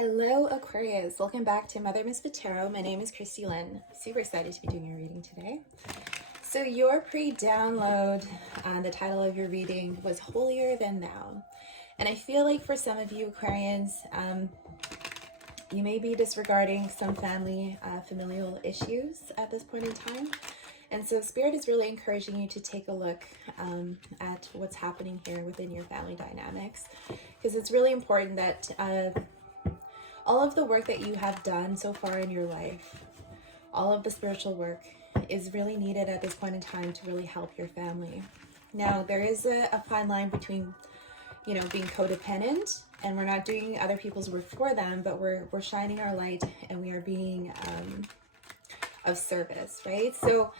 Hello Aquarius, welcome back to Mother Misfit Tarot. My name is Christy Lynn. Super excited to be doing your reading today. So your pre-download, the title of your reading was Holier than Thou. And I feel like for some of you Aquarians, you may be disregarding some family familial issues at this point in time. And so Spirit is really encouraging you to take a look at what's happening here within your family dynamics, because it's really important that all of the work that you have done so far in your life, all of the spiritual work is really needed at this point in time to really help your family. Now, there is a fine line between, being codependent and we're not doing other people's work for them, but we're shining our light and we are being of service, right? So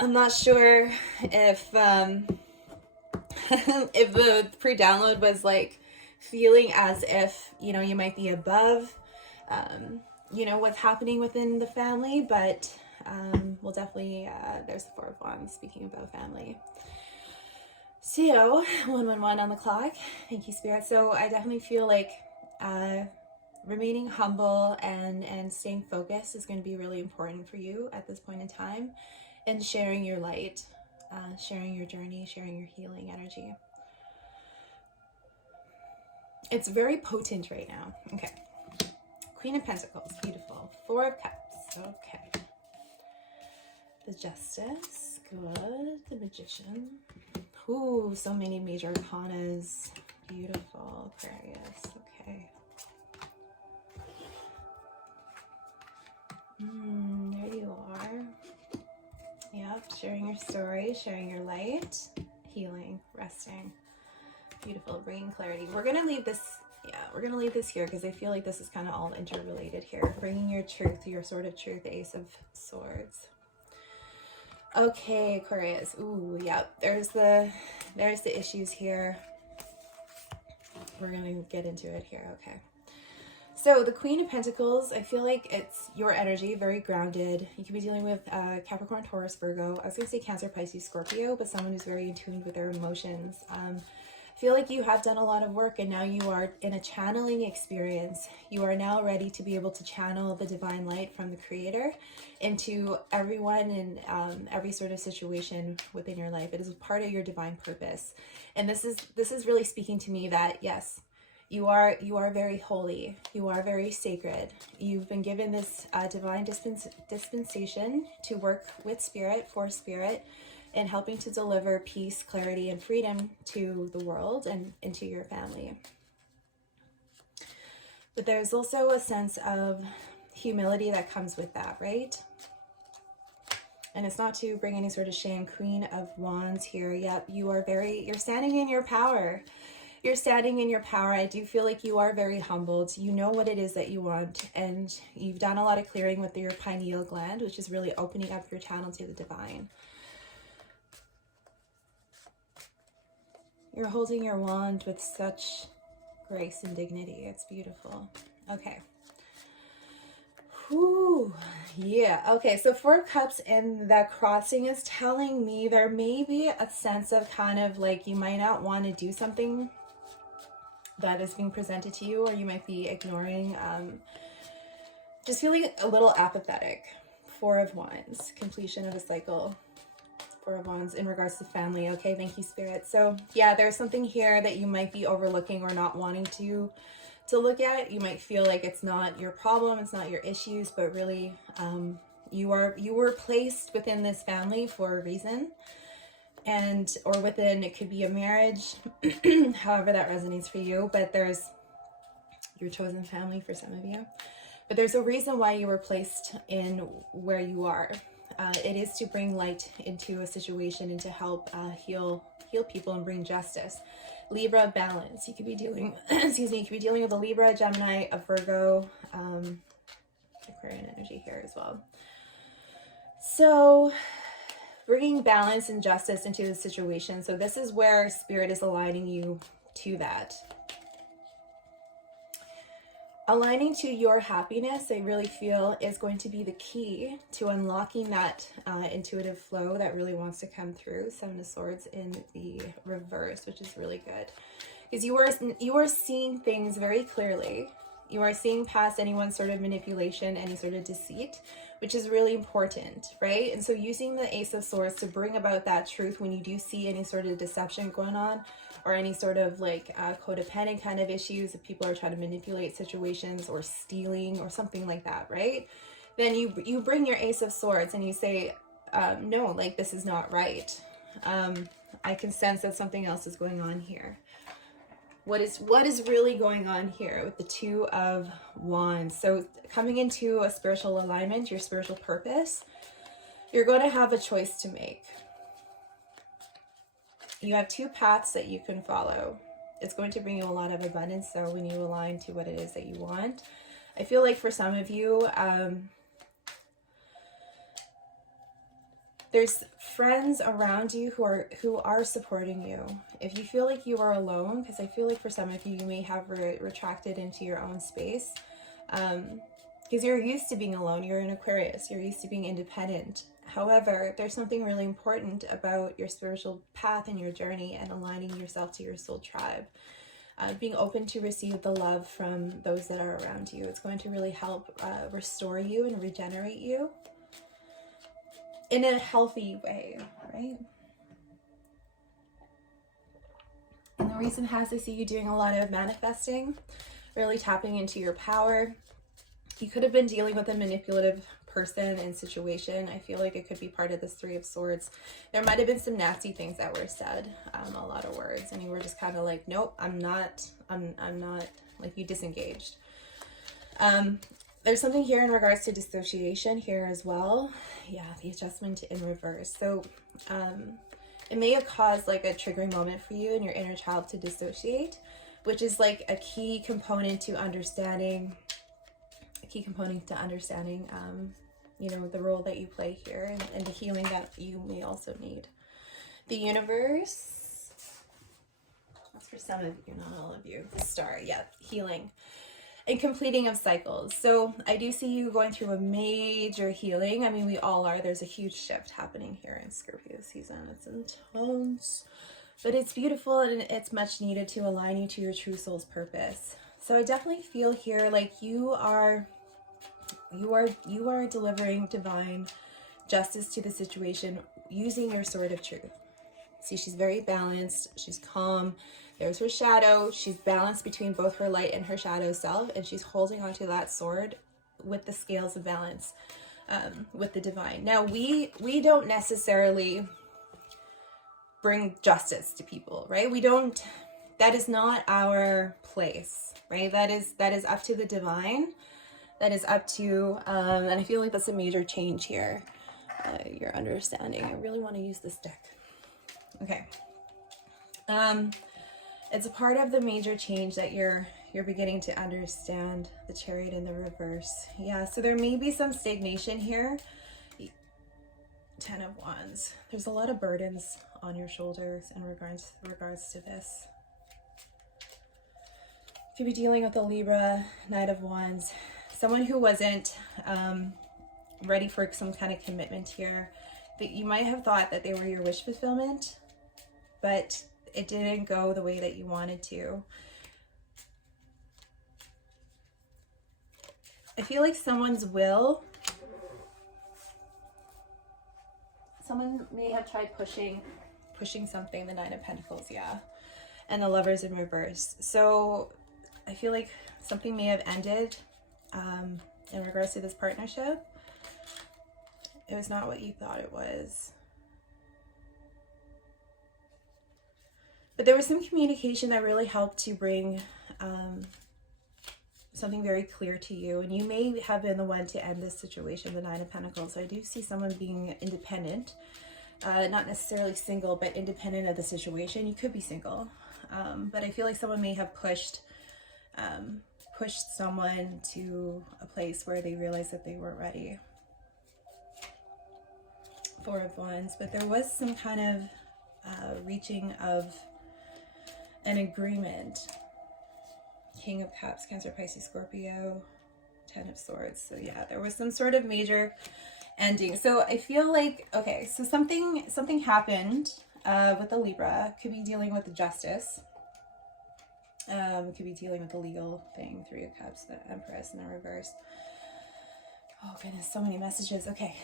I'm not sure if if the pre-download was like feeling as if you might be above what's happening within the family, but we'll definitely there's the Four of Wands speaking about family. So 111 on the clock. Thank you, Spirit. So I definitely feel like remaining humble and staying focused is going to be really important for you at this point in time, and sharing your light, sharing your journey, sharing your healing energy. It's very potent right now. Okay. Queen of Pentacles. Beautiful. Four of Cups. Okay. The Justice. Good. The Magician. Ooh, so many major arcanas. Beautiful. Aquarius. Okay. There you are. Yep. Sharing your story. Sharing your light. Healing. Resting. Beautiful. Bringing clarity. We're going to leave this, we're going to leave this here because I feel like this is kind of all interrelated here. Bringing your truth, your sword of truth, the Ace of Swords. Okay, Aquarius. Ooh, yeah. There's the issues here. We're going to get into it here. Okay. So the Queen of Pentacles, I feel like it's your energy, very grounded. You could be dealing with Capricorn, Taurus, Virgo. I was going to say Cancer, Pisces, Scorpio, but someone who's very in tune with their emotions. I feel like you have done a lot of work and now you are in a channeling experience. You are now ready to be able to channel the divine light from the Creator into everyone and every sort of situation within your life. It is a part of your divine purpose. And this is really speaking to me that yes, you are very holy. You are very sacred. You've been given this divine dispensation to work with Spirit, for Spirit, and helping to deliver peace, clarity, and freedom to the world and into your family. But there's also a sense of humility that comes with that, right? And it's not to bring any sort of shame. Queen of Wands here. Yep, you're standing in your power. You're standing in your power. I do feel like you are very humbled. You know what it is that you want, and you've done a lot of clearing with your pineal gland, which is really opening up your channel to the divine. You're holding your wand with such grace and dignity. It's beautiful. Okay. Whew. Yeah. Okay. So Four of Cups and that crossing is telling me there may be a sense of kind of like you might not want to do something that is being presented to you, or you might be ignoring, just feeling a little apathetic. Four of Wands, completion of a cycle. Four of Wands in regards to family. Okay, thank you, Spirit. So yeah, there's something here that you might be overlooking or not wanting to look at. You might feel like it's not your problem, it's not your issues, but really you were placed within this family for a reason, and or within, it could be a marriage, however that resonates for you, but there's your chosen family for some of you. But there's a reason why you were placed in where you are. It is to bring light into a situation and to help heal people and bring justice. Libra, balance. You could be dealing, excuse me, you could be dealing with a Libra, Gemini, a Virgo, Aquarian energy here as well. So bringing balance and justice into the situation. So this is where Spirit is aligning you to that. Aligning to your happiness, I really feel, is going to be the key to unlocking that intuitive flow that really wants to come through. Seven of Swords in the reverse, which is really good. Because you are seeing things very clearly. You are seeing past anyone's sort of manipulation, any sort of deceit, which is really important, right? And so using the Ace of Swords to bring about that truth when you do see any sort of deception going on, or any sort of like codependent kind of issues, if people are trying to manipulate situations or stealing or something like that, right? Then you bring your Ace of Swords and you say, no, like this is not right. I can sense that something else is going on here. What is really going on here with the Two of Wands? So coming into a spiritual alignment, your spiritual purpose, you're going to have a choice to make. You have two paths that you can follow. It's going to bring you a lot of abundance, so when you align to what it is that you want. I feel like for some of you, there's friends around you who are supporting you. If you feel like you are alone, because I feel like for some of you, you may have retracted into your own space, because you're used to being alone. You're an Aquarius. You're used to being independent. However, there's something really important about your spiritual path and your journey and aligning yourself to your soul tribe. Being open to receive the love from those that are around you. It's going to really help restore you and regenerate you in a healthy way, right? And the reason has I see you doing a lot of manifesting, really tapping into your power. You could have been dealing with a manipulative person and situation. I feel like it could be part of this Three of Swords. There might have been some nasty things that were said, a lot of words, and you were just kind of like, nope, I'm not, like you disengaged. There's something here in regards to dissociation here as well. Yeah, the Adjustment in reverse. So it may have caused like a triggering moment for you and your inner child to dissociate, which is like a key component to understanding, you know, the role that you play here and the healing that you may also need. The universe, that's for some of you, not all of you. The Star, yeah, healing and completing of cycles. So I do see you going through a major healing. I mean, we all are. There's a huge shift happening here in Scorpio season. It's intense, but it's beautiful and it's much needed to align you to your true soul's purpose. So I definitely feel here like you are delivering divine justice to the situation using your sword of truth. See, she's very balanced. She's calm. There's her shadow. She's balanced between both her light and her shadow self, and she's holding onto that sword with the scales of balance, with the divine. Now, we don't necessarily bring justice to people, right? We don't. That is not our place, right? That is up to the divine. That is up to, and I feel like that's a major change here. Your understanding. I really want to use this deck. Okay. It's a part of the major change that you're beginning to understand the Chariot in the reverse. Yeah, so there may be some stagnation here. 10 of Wands. There's a lot of burdens on your shoulders in regards to this. You could be dealing with a Libra, Knight of Wands. Someone who wasn't ready for some kind of commitment here. That you might have thought that they were your wish fulfillment, but it didn't go the way that you wanted to. I feel like someone may have tried pushing something, the Nine of Pentacles, yeah. And the Lovers in reverse. So I feel like something may have ended in regards to this partnership. It was not what you thought it was. But there was some communication that really helped to bring something very clear to you. And you may have been the one to end this situation, the Nine of Pentacles. So I do see someone being independent, not necessarily single, but independent of the situation. You could be single. But I feel like someone may have pushed someone to a place where they realized that they weren't ready. Four of Wands. But there was some kind of reaching of an agreement. King of Cups, Cancer, Pisces, Scorpio, 10 of Swords. So yeah, there was some sort of major ending. So I feel like, okay, so something happened with the Libra. Could be dealing with the justice. Could be dealing with a legal thing. Three of Cups, the Empress in the reverse. Oh goodness, so many messages. Okay.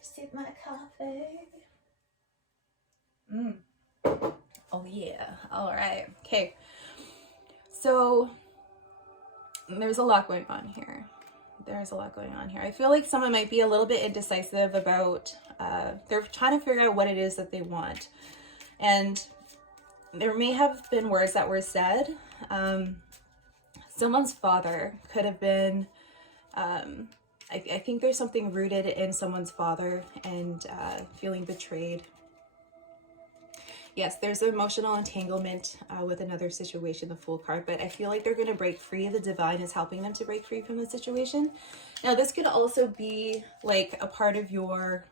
Sip my coffee. Oh yeah. All right. Okay. So there's a lot going on here. I feel like someone might be a little bit indecisive about, they're trying to figure out what it is that they want. And there may have been words that were said. Someone's father could have been, I think there's something rooted in someone's father and feeling betrayed. Yes, there's emotional entanglement with another situation, the Fool card, but I feel like they're going to break free. The divine is helping them to break free from the situation. Now, this could also be like a part of your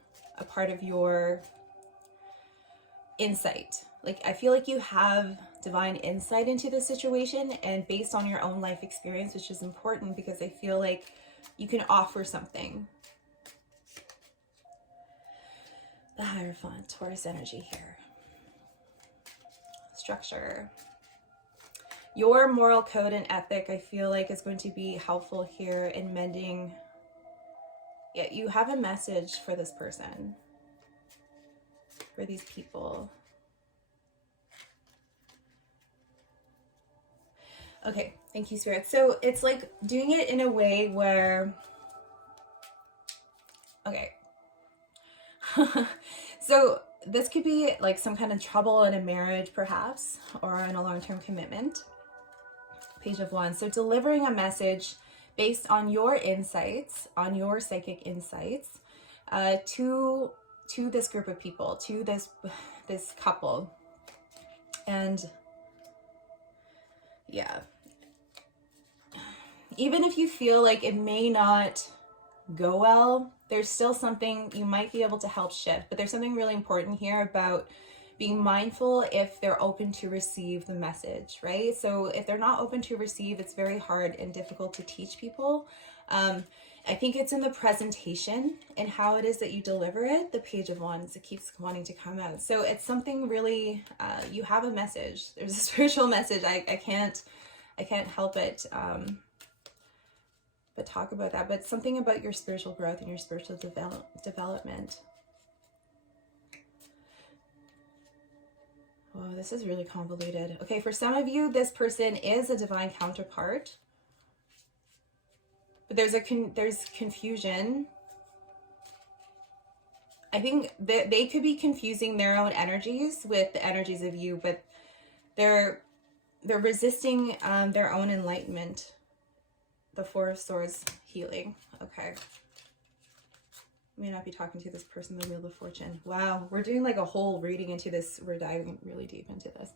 insight. Like, I feel like you have divine insight into the situation, and based on your own life experience, which is important because I feel like you can offer something. The Hierophant, Taurus energy here. Structure. Your moral code and ethic, I feel like, is going to be helpful here in mending. Yeah, you have a message for this person, for these people. Okay, thank you, Spirit. So it's like doing it in a way where, okay. So this could be like some kind of trouble in a marriage, perhaps, or in a long-term commitment. Page of Wands. So delivering a message based on your insights, on your psychic insights, to this group of people, to this couple. And yeah, even if you feel like it may not go well, there's still something you might be able to help shift. But there's something really important here about being mindful if they're open to receive the message, right? So if they're not open to receive, it's very hard and difficult to teach people. I think it's in the presentation and how it is that you deliver it. The Page of Wands, it keeps wanting to come out. So it's something really, you have a message. There's a spiritual message. I can't help it. But talk about that, but something about your spiritual growth and your spiritual development. Oh, this is really convoluted. Okay, for some of you, this person is a divine counterpart, but there's confusion. I think that they could be confusing their own energies with the energies of you, but they're resisting their own enlightenment. The Four of Swords, healing. Okay. May not be talking to this person, the Wheel of Fortune. Wow, we're doing like a whole reading into this. We're diving really deep into this.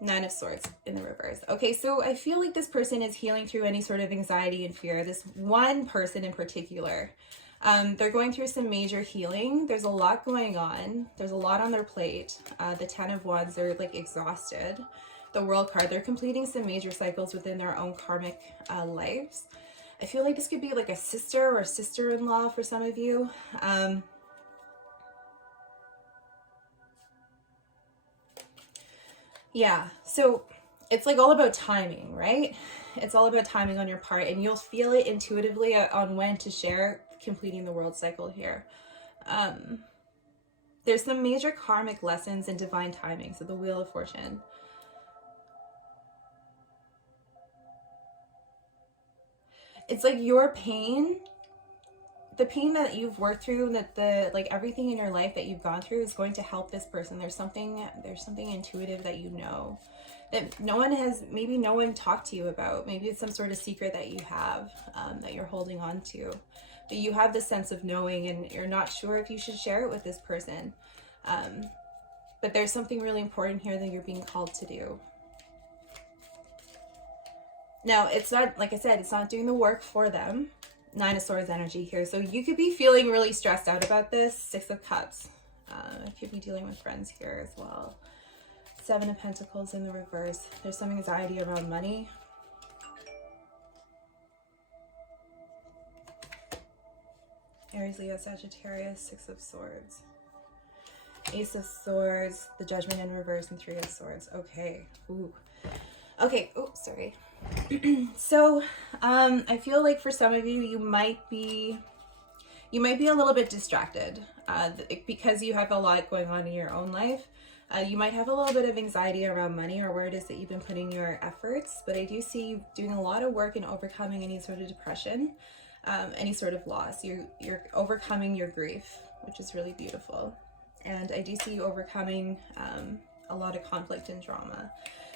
Nine of Swords in the reverse. Okay, so I feel like this person is healing through any sort of anxiety and fear. This one person in particular, they're going through some major healing. There's a lot going on. There's a lot on their plate. The Ten of Wands, they're like exhausted. The World card, they're completing some major cycles within their own karmic lives. I feel like this could be like a sister or sister-in-law for some of you. Yeah, so it's like all about timing, right? It's all about timing on your part, and you'll feel it intuitively on when to share completing the world cycle here. There's some major karmic lessons in divine timing, so the Wheel of Fortune. It's like your pain, the pain that you've worked through, that like everything in your life that you've gone through is going to help this person. There's something intuitive that you know that maybe no one talked to you about. Maybe it's some sort of secret that you have that you're holding on to, but you have this sense of knowing and you're not sure if you should share it with this person. But there's something really important here that you're being called to do. Now, it's not, like I said, it's not doing the work for them. Nine of Swords energy here. So you could be feeling really stressed out about this. Six of Cups. I could be dealing with friends here as well. Seven of Pentacles in the reverse. There's some anxiety around money. Aries, Leo, Sagittarius. Six of Swords. Ace of Swords, the Judgment in reverse, and Three of Swords. Okay. Ooh. Okay. Oh, sorry. So, I feel like for some of you, you might be a little bit distracted because you have a lot going on in your own life. You might have a little bit of anxiety around money or where it is that you've been putting your efforts, but I do see you doing a lot of work in overcoming any sort of depression, any sort of loss. You're overcoming your grief, which is really beautiful. And I do see you overcoming a lot of conflict and drama.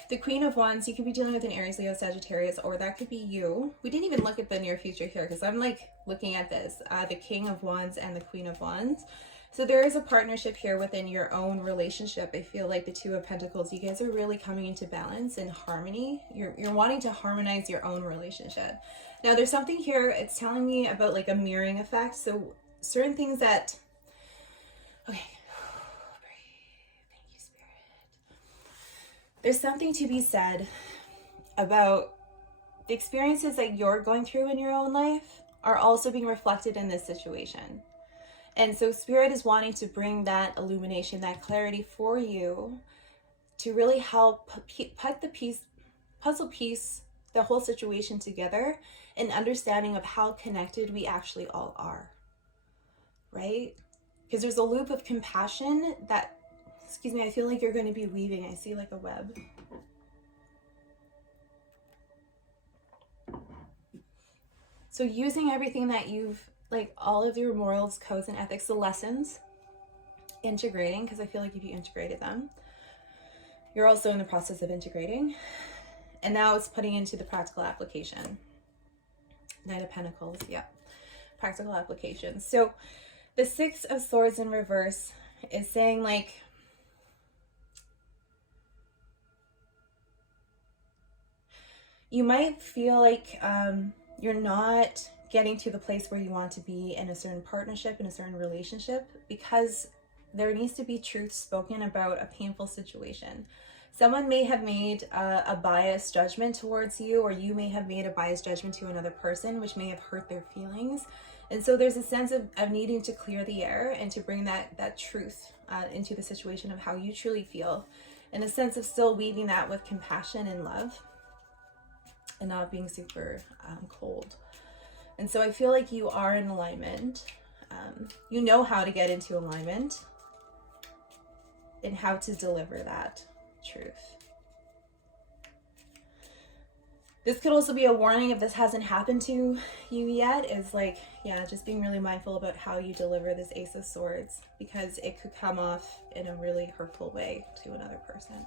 The Queen of Wands, you could be dealing with an Aries, Leo, Sagittarius, or that could be you. We didn't even look at the near future here because I'm like looking at this, the King of Wands and the Queen of Wands. So there is a partnership here within your own relationship. I feel like the Two of Pentacles, you guys are really coming into balance and harmony. You're wanting to harmonize your own relationship. Now there's something here, it's telling me about like a mirroring effect. So certain things that, okay, thank you, Spirit. There's something to be said about the experiences that you're going through in your own life are also being reflected in this situation. And so Spirit is wanting to bring that illumination, that clarity for you to really help put the puzzle piece, the whole situation together, an understanding of how connected we actually all are, right? Because there's a loop of compassion that, excuse me, I feel like you're going to be weaving. I see like a web. So using everything that you've, like all of your morals, codes, and ethics, the lessons, integrating, because I feel like if you integrated them, you're also in the process of integrating. And now it's putting into the practical application. Knight of Pentacles, yeah. Practical application. So the Six of Swords in reverse is saying like, you might feel like you're not getting to the place where you want to be in a certain partnership, in a certain relationship, because there needs to be truth spoken about a painful situation. Someone may have made a biased judgment towards you, or you may have made a biased judgment to another person, which may have hurt their feelings. And so there's a sense of needing to clear the air and to bring that truth into the situation of how you truly feel, in a sense of still weaving that with compassion and love and not being super cold. And so I feel like you are in alignment. You know how to get into alignment and how to deliver that truth. This could also be a warning if this hasn't happened to you yet, is like, yeah, just being really mindful about how you deliver this Ace of Swords, because it could come off in a really hurtful way to another person.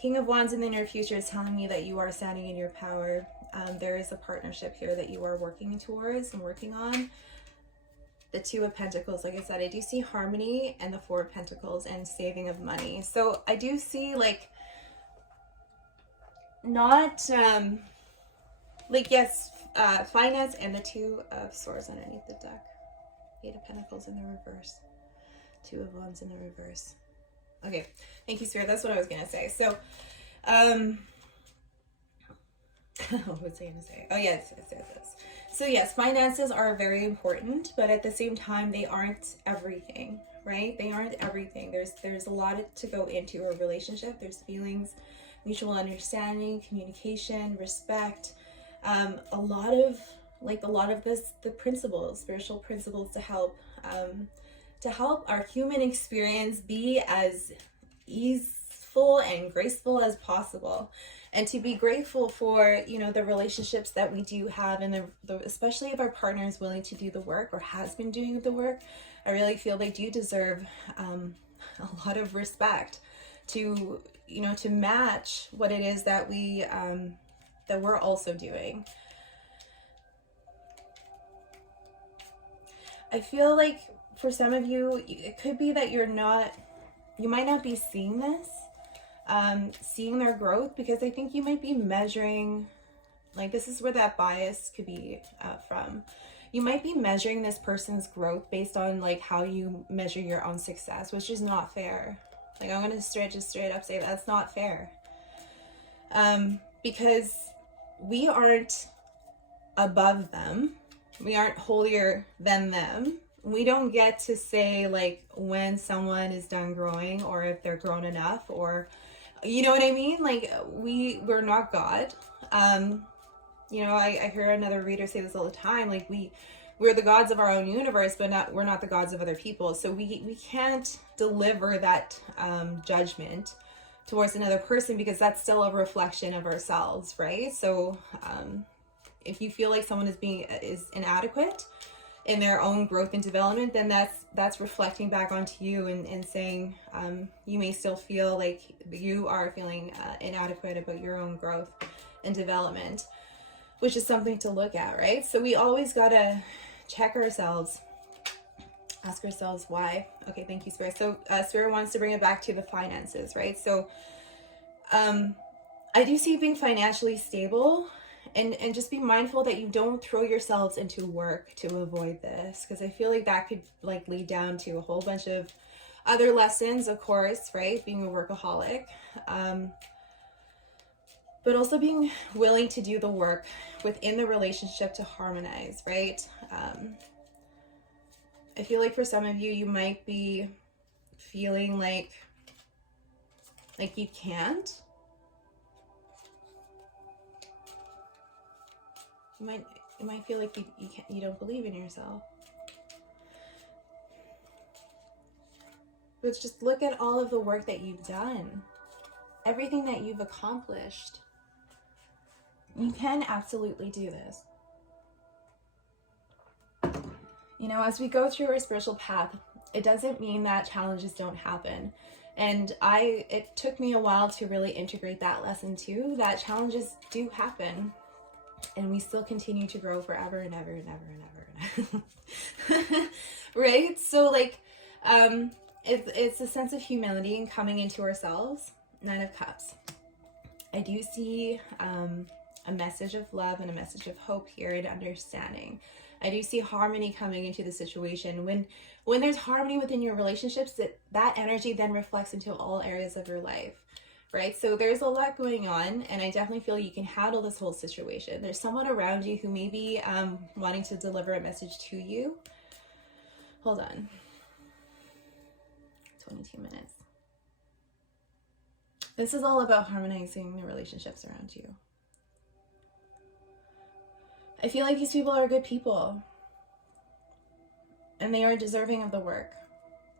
King of Wands in the near future is telling me that you are standing in your power. There is a partnership here that you are working towards and working on. The Two of Pentacles, like I said, I do see harmony, and the Four of Pentacles and saving of money. So I do see like, not, like, yes, finance, and the Two of Swords underneath the deck. Eight of Pentacles in the reverse. Two of Wands in the reverse. Okay, thank you, Spirit. That's what I was gonna say. So, what was I gonna say? Oh, yes. So yes, finances are very important, but at the same time, they aren't everything, right? They aren't everything. There's a lot to go into a relationship. There's feelings, mutual understanding, communication, respect, a lot of the principles, spiritual principles to help our human experience be as easeful and graceful as possible, and to be grateful for, you know, the relationships that we do have, and especially if our partner is willing to do the work or has been doing the work. I really feel they do deserve a lot of respect to, you know, to match what it is that we're also doing. I feel like for some of you, it could be that you might not be seeing this, seeing their growth, because I think you might be measuring, like, this is where that bias could be from. You might be measuring this person's growth based on like how you measure your own success, which is not fair. Like, I'm going to straight up say that's not fair. Because we aren't above them. We aren't holier than them. we don't get to say like when someone is done growing or if they're grown enough, or you know what I mean? Like we're not God. You know, I hear another reader say this all the time, like we're the gods of our own universe, but we're not the gods of other people. So we can't deliver that judgment towards another person, because that's still a reflection of ourselves, right? So if you feel like someone is inadequate in their own growth and development, then that's reflecting back onto you and saying you may still feel like you are feeling inadequate about your own growth and development, which is something to look at, right? So we always gotta check ourselves, ask ourselves why. Okay, thank you, Spirit. So Spirit wants to bring it back to the finances, right? So I do see you being financially stable, and just be mindful that you don't throw yourselves into work to avoid this, because I feel like that could like lead down to a whole bunch of other lessons, of course, right? Being a workaholic, but also being willing to do the work within the relationship to harmonize, right? I feel like for some of you, you might be feeling like you can't. You might feel like you don't believe in yourself. But just look at all of the work that you've done, everything that you've accomplished. You can absolutely do this. You know, as we go through our spiritual path, it doesn't mean that challenges don't happen. And it took me a while to really integrate that lesson too, that challenges do happen. And we still continue to grow forever and ever and ever and ever and ever. Right? So like, it's a sense of humility and coming into ourselves. 9 of Cups. I do see a message of love and a message of hope here and understanding. I do see harmony coming into the situation. When there's harmony within your relationships, that energy then reflects into all areas of your life. Right? So there's a lot going on, and I definitely feel you can handle this whole situation. There's someone around you who may be wanting to deliver a message to you. Hold on. 22 minutes. This is all about harmonizing the relationships around you. I feel like these people are good people, and they are deserving of the work.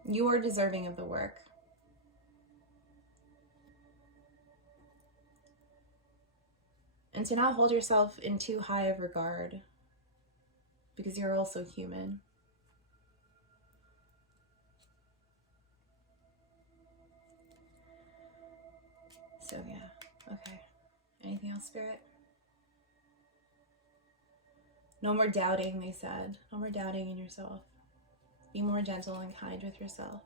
You are deserving of the work. And to not hold yourself in too high of regard, because you're also human. So yeah, okay. Anything else, Spirit? No more doubting, they said. No more doubting in yourself. Be more gentle and kind with yourself.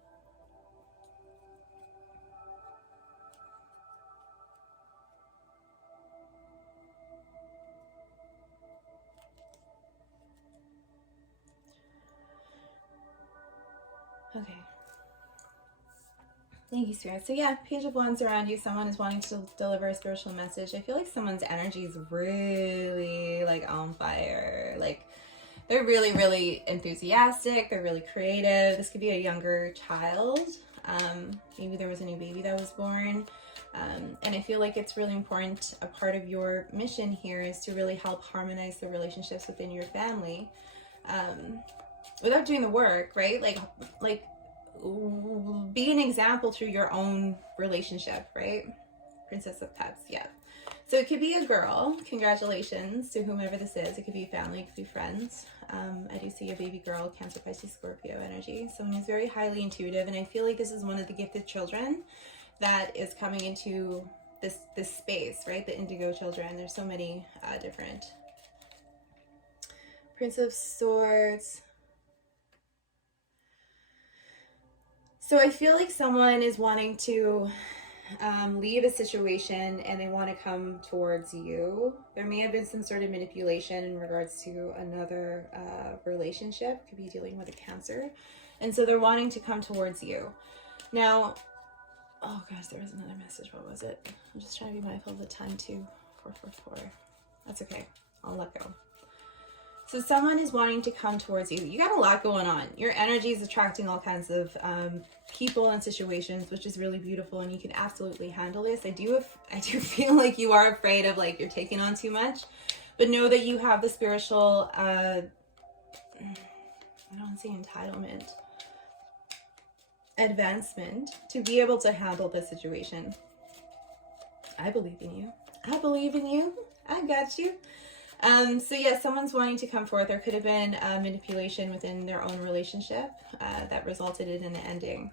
Okay. Thank you, Spirit. So yeah, Page of Wands around you. Someone is wanting to deliver a spiritual message. I feel like someone's energy is really like on fire. Like they're really, really enthusiastic. They're really creative. This could be a younger child. Maybe there was a new baby that was born. And I feel like it's really important. A part of your mission here is to really help harmonize the relationships within your family. Without doing the work, right? Like be an example through your own relationship, right? Princess of Cups, yeah. So it could be a girl. Congratulations to whomever this is. It could be family, it could be friends. I do see a baby girl, Cancer, Pisces, Scorpio energy. Someone who's very highly intuitive, and I feel like this is one of the gifted children that is coming into this space, right? The indigo children. There's so many different. Prince of Swords. So I feel like someone is wanting to leave a situation and they want to come towards you. There may have been some sort of manipulation in regards to another relationship. Could be dealing with a Cancer. And so they're wanting to come towards you. Now, oh gosh, there was another message. What was it? I'm just trying to be mindful of the time too. 444. That's okay. I'll let go. So someone is wanting to come towards you. You got a lot going on. Your energy is attracting all kinds of people and situations, which is really beautiful, and you can absolutely handle this. I do feel like you are afraid of like you're taking on too much, but know that you have the spiritual, I don't want to say entitlement, advancement to be able to handle the situation. I believe in you. I believe in you. I got you. So yeah, someone's wanting to come forth. There could have been manipulation within their own relationship that resulted in an ending.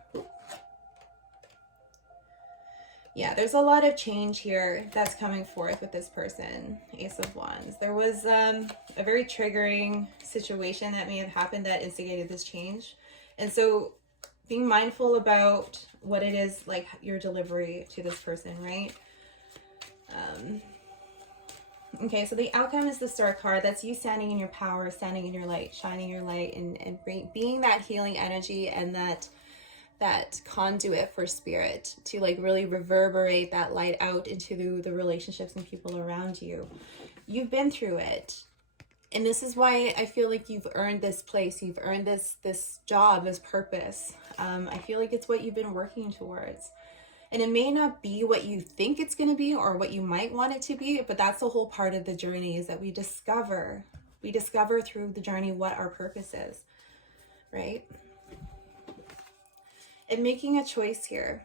Yeah, there's a lot of change here that's coming forth with this person. Ace of Wands. There was a very triggering situation that may have happened that instigated this change. And so being mindful about what it is, like your delivery to this person, right? Okay, so the outcome is the Star card. That's you standing in your power, standing in your light, shining your light, and being that healing energy and that conduit for spirit to like really reverberate that light out into the relationships and people around you. You've been through it. And this is why I feel like you've earned this place. You've earned this job, this purpose. I feel like it's what you've been working towards. And it may not be what you think it's going to be or what you might want it to be, but that's the whole part of the journey, is that we discover through the journey what our purpose is, right? And making a choice here,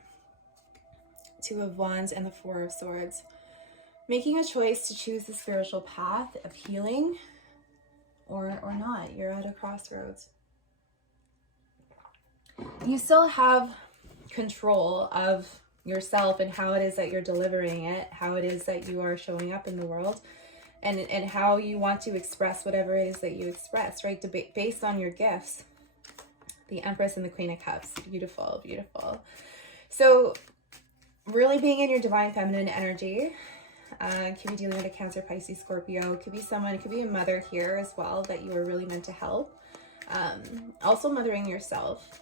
Two of Wands and the Four of Swords, making a choice to choose the spiritual path of healing or not. You're at a crossroads. You still have control of yourself and how it is that you're delivering it, how it is that you are showing up in the world, and how you want to express whatever it is that you express, right? Based on your gifts. The Empress and the Queen of Cups. Beautiful, beautiful. So really being in your divine feminine energy. Could be dealing with a Cancer, Pisces, Scorpio. Could be someone, it could be a mother here as well that you are really meant to help. Also mothering yourself.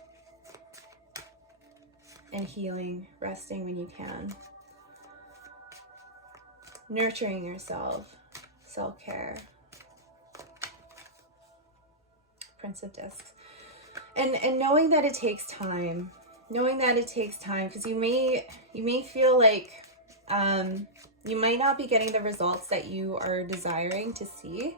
And healing, resting when you can. Nurturing yourself, self-care. Prince of Discs. And knowing that it takes time. Knowing that it takes time, because you may feel like you might not be getting the results that you are desiring to see,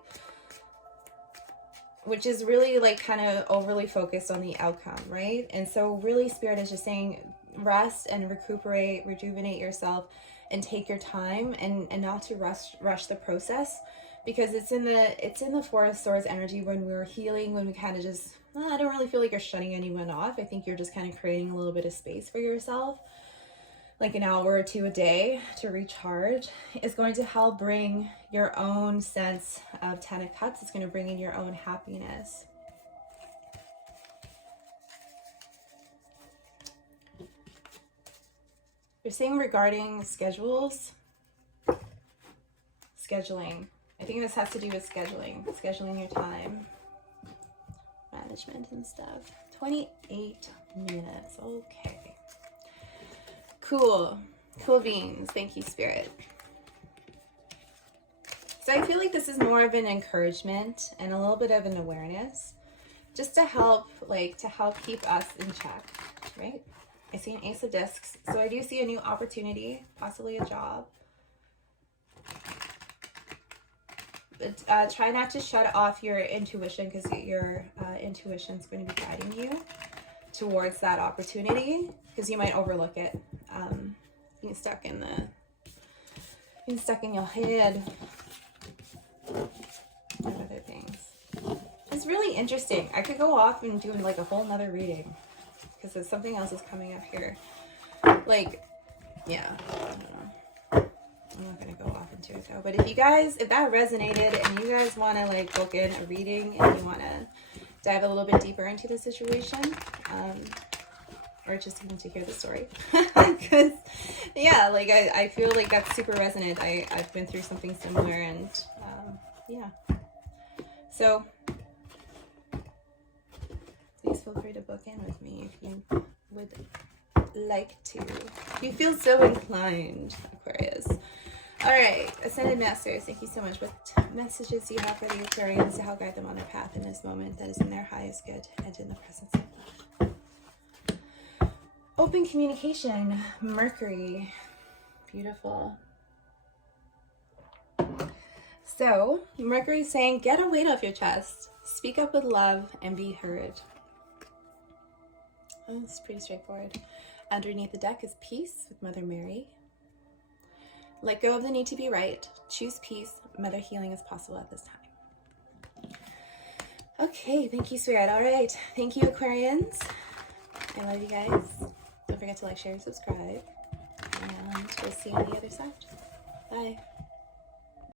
which is really like kind of overly focused on the outcome, right? And so really Spirit is just saying rest and recuperate, rejuvenate yourself, and take your time, and not to rush the process, because it's in the Four of Swords energy when we're healing, when we kind of just, I don't really feel like you're shutting anyone off. I think you're just kind of creating a little bit of space for yourself, like an hour or two a day to recharge. Is going to help bring your own sense of Ten of Cups. It's going to bring in your own happiness. You're saying regarding scheduling. I think this has to do with scheduling your time, management and stuff. 28 minutes. Okay. Cool beans. Thank you, Spirit. So I feel like this is more of an encouragement and a little bit of an awareness, just to help keep us in check, right? I see an Ace of Discs, so I do see a new opportunity, possibly a job. But try not to shut off your intuition, because your intuition is going to be guiding you towards that opportunity, because you might overlook it. Being stuck in your head and other things. It's really interesting. I could go off and do like a whole nother reading, because there's something else is coming up here. Like, yeah, I don't know. I'm not going to go off into it though. But if that resonated and you guys want to like book in a reading and you want to dive a little bit deeper into the situation, or just even to hear the story, because yeah, like I feel like that's super resonant. I've been through something similar, and yeah. So please feel free to book in with me if you would like to. If you feel so inclined, Aquarius. All right, Ascended Masters, thank you so much. What messages do you have for the Aquarians to help guide them on their path in this moment that is in their highest good and in the presence of God? Open communication, Mercury. Beautiful. So, Mercury is saying, get a weight off your chest. Speak up with love and be heard. Oh, it's pretty straightforward. Underneath the deck is peace with Mother Mary. Let go of the need to be right. Choose peace. Mother healing is possible at this time. Okay, thank you, sweetheart. All right. Thank you, Aquarians. I love you guys. Don't forget to like, share, and subscribe. And we'll see you on the other side. Bye.